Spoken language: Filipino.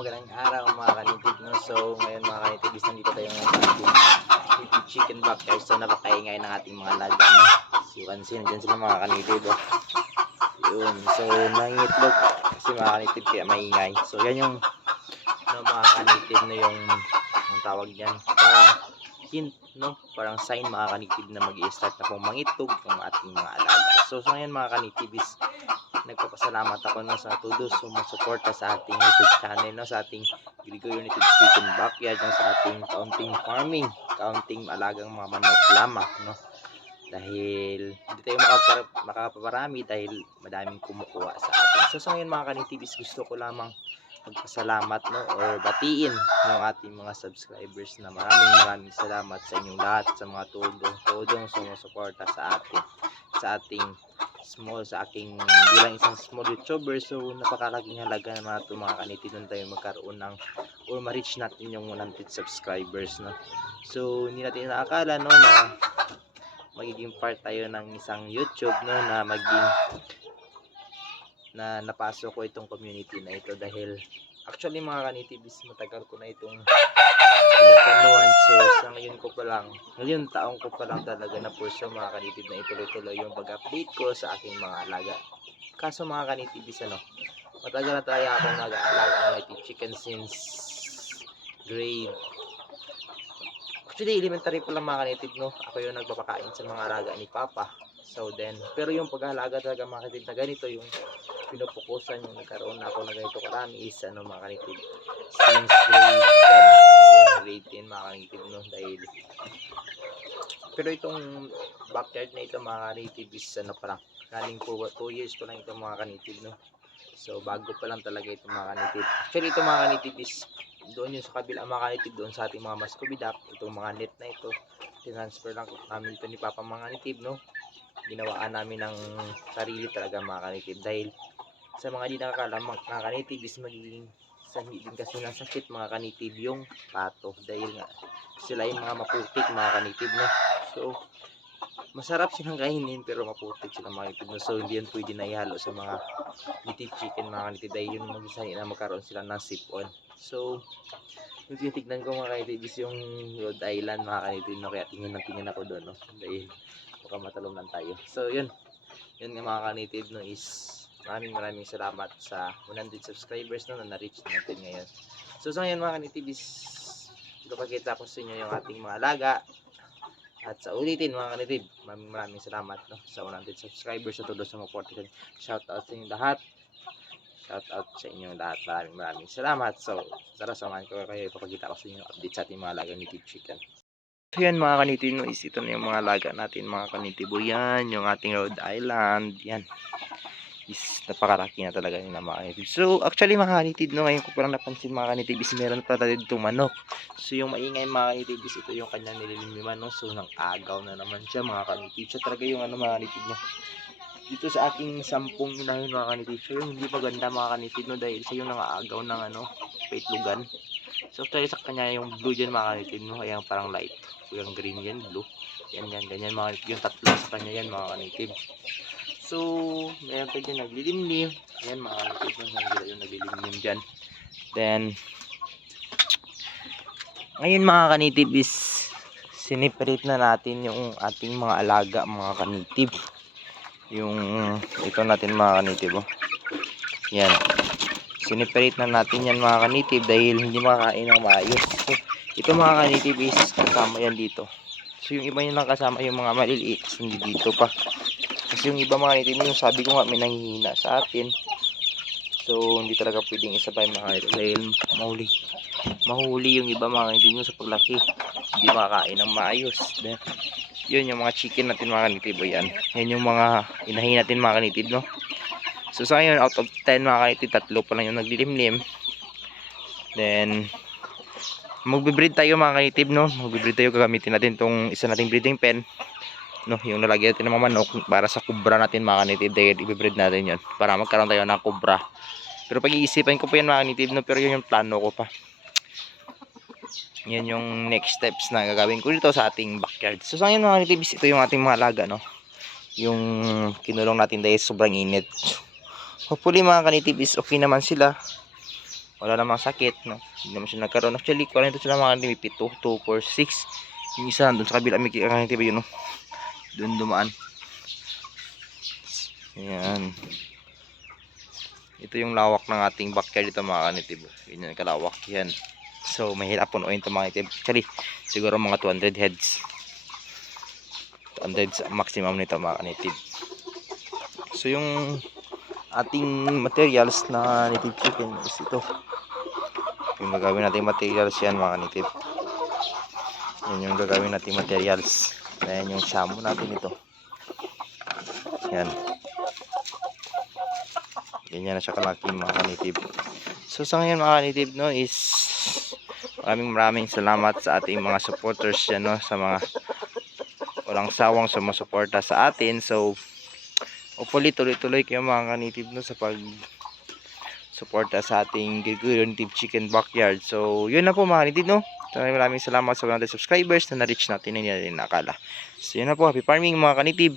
magandang araw mga kanitib. No? So, ngayon mga kanitib, is nandito tayo ngayon sa ating native chicken backyard. So, napakaingay ng ating mga laga. No? So, you can see, nandiyan sila mga kanitib. Oh. Yun. So, nangitlog kasi mga kanitib kaya maingay. So, yan yung no, mga kanitib na yung ang tawag niyan. Parang hint, no? Parang sign mga kanitib na mag start na pong mangitog ang ating mga alaga. So, so ngayon mga kanitib is nagpapasalamat ako no, sa todo sumusuporta sa ating YouTube channel, no, sa ating Grigo United Chicken Backyard, no, sa ating kaunting farming, kaunting alagang mga manok lamang, no. Dahil hindi tayo makapaparami dahil madaming kumukuha sa atin. So sa ngayon mga kanitibis, gusto ko lamang magpasalamat no or batiin yung ating mga subscribers na maraming maraming salamat sa inyong lahat sa mga tudong tudong sumusuporta sa atin sa ating small sa aking bilang isang small YouTuber. So napakalaking halaga na ito mga kaniti doon tayo magkaroon ng or ma-reach natin yung 100 subscribers no? So hindi natin naakala no na magiging part tayo ng isang YouTube no na maging na napasok ko itong community na ito dahil actually mga kanitibis matagal ko na itong pinagkanuan so ngayon ko pa lang ngayon taong ko pa lang talaga na pursue mga kanitib na ituloy-tuloy yung pag-update ko sa aking mga alaga. Kaso mga kanitibis ano matagal na talaga akong nag-aalaga ng chicken since grade actually elementary pa lang mga kanitib no? Ako yung nagpapakain sa mga alaga ni papa so then pero yung pag-aalaga talaga mga kanitib na ganito yung pinupukusan yung nagkaroon na ako na ganito karami is ano mga kanitib since grade 10 yun, grade 10 mga kanitib no? Dahil pero itong backyard na ito mga kanitib is ano pa lang galing po 2 years pa lang ito mga kanitib no? So bago pa lang talaga ito mga kanitib actually ito mga kanitib is doon yung sa kabila mga kanitib doon sa ating mga maskubidak itong mga net na ito tinransfer lang namin ito ni Papa mga kanitib no ginawaan namin ng sarili talaga mga kanitib dahil sa mga di nakakala mga kanitib is magiging sanhi din kasi ng sakit mga kanitib yung pato. Dahil nga sila yung mga maputik mga kanitib no? So masarap silang kainin pero maputik sila mga kanitib no? So hindi yan pwede na ihalo sa mga native chicken mga kanitib dahil yun magisahin na magkaroon sila ng sipon so yung tinitignan ko mga kanitib is yung Rhode Island mga kanitib no? Kaya tingin na tingin ako doon no? Dahil baka matalong tayo so yun yun nga mga kanitib no is maraming maraming salamat sa 100 subscribers no, na na-reach natin ngayon. So sa ngayon mga kanitibis, ipapakita ko sa inyo yung ating mga alaga. At sa ulitin mga kanitib, maraming maraming salamat no, sa 100 subscribers sa sa mga 40. Shout out sa inyong lahat. Shout out sa inyong lahat. Maraming maraming salamat. So, tara samahan ko kayo ipapakita ko sa inyo update sa ating mga alaga ni Tip Chicken. So yan mga kanitib, no, is ito na yung mga alaga natin mga kanitibo. Yan, yung ating Rhode Island. Yan is napakaraki na talaga yung mga kanitib. So, actually mga kanitib, no, ngayon ko parang napansin mga kanitib is meron pa tayo dito manok. So, yung maingay mga kanitib is ito yung kanyang nililimiman, no. So, nang agaw na naman siya mga kanitib. Siya talaga yung ano mga kanitib, no. Dito sa aking sampung inahin mga kanitib, so yung hindi maganda mga kanitib, no, dahil siya yung nangaagaw ng ano, paitlugan. So, actually sa kanya yung blue dyan mga kanitib, no, ayan parang light. Yung green yan, blue. Yan, yan, ganyan mga kanitib. Yung tatlo sa kanya yan mga kanitib. So, meron tayo dyan naglilimlim. Ayan, mga kapitbahay na yung naglilimlim dyan. Then, ngayon mga kanitib is siniperate na natin yung ating mga alaga, mga kanitib. Yung, ito natin mga kanitib, oh. Yan. Siniperate na natin yan mga kanitib dahil hindi makakain ng maayos. So, ito mga kanitib is kasama yan dito. So, yung iba nyo lang kasama yung mga maliliit, hindi dito pa. Kasi yung iba mga itim yung sabi ko nga may nanghihina sa atin. So hindi talaga pwedeng isabay mga itim dahil mahuli. Mahuli yung iba mga itim yung sa paglaki. Hindi makakain ng maayos. Then, yun yung mga chicken natin mga kanitib. Yan. Yan yung mga inahin natin mga kanitib no. So sa ngayon out of 10 mga kanitib tatlo pa lang yung naglilimlim. Then magbibreed tayo mga kanitib no. Magbibreed tayo gagamitin natin tong isa nating breeding pen no, yung lalagyan natin ng mga manok para sa kubra natin mga kanitib dahil ibibreed natin yon para magkaroon tayo ng kubra. Pero pag-iisipan ko pa yan mga kanitib no, pero yun yung plano ko pa. Yan yung next steps na gagawin ko dito sa ating backyard. So sa ngayon mga kanitib ito yung ating mga alaga no? Yung kinulong natin dahil sobrang init hopefully mga kanitib is okay naman sila wala namang sakit, no? Hindi naman siya nagkaroon. Actually, kung ano ito sila mga kanitib, 2, 2, 4, 6. Yung isa, doon sa kabila, may kanitib yun, no? Doon dumaan. Ayan. Ito yung lawak ng ating backyard dito mga kanitib. Ganyan kalawak yan. So, mahirap punuin ito mga kanitib. Actually, siguro mga 200 heads. 200 sa maximum nito mga kanitib. So, yung ating materials na native chicken is ito. Yung gagawin nating materials yan mga kanitib. Yan yung gagawin nating materials. Ayan yung shamu natin ito. Yan. Ganyan na siya kalaki mga kanitib. So sa ngayon mga kanitib no is maraming maraming salamat sa ating mga supporters yan no sa mga walang sawang sumusuporta sa atin. So hopefully tuloy-tuloy kayo mga kanitib no sa pag suporta sa ating Gilguyo Native Chicken Backyard. So yun na po mga kanitib no. Maraming salamat sa mga subscribers na na-reach natin na hindi natin nakala. So yun na po, happy farming mga kanitib.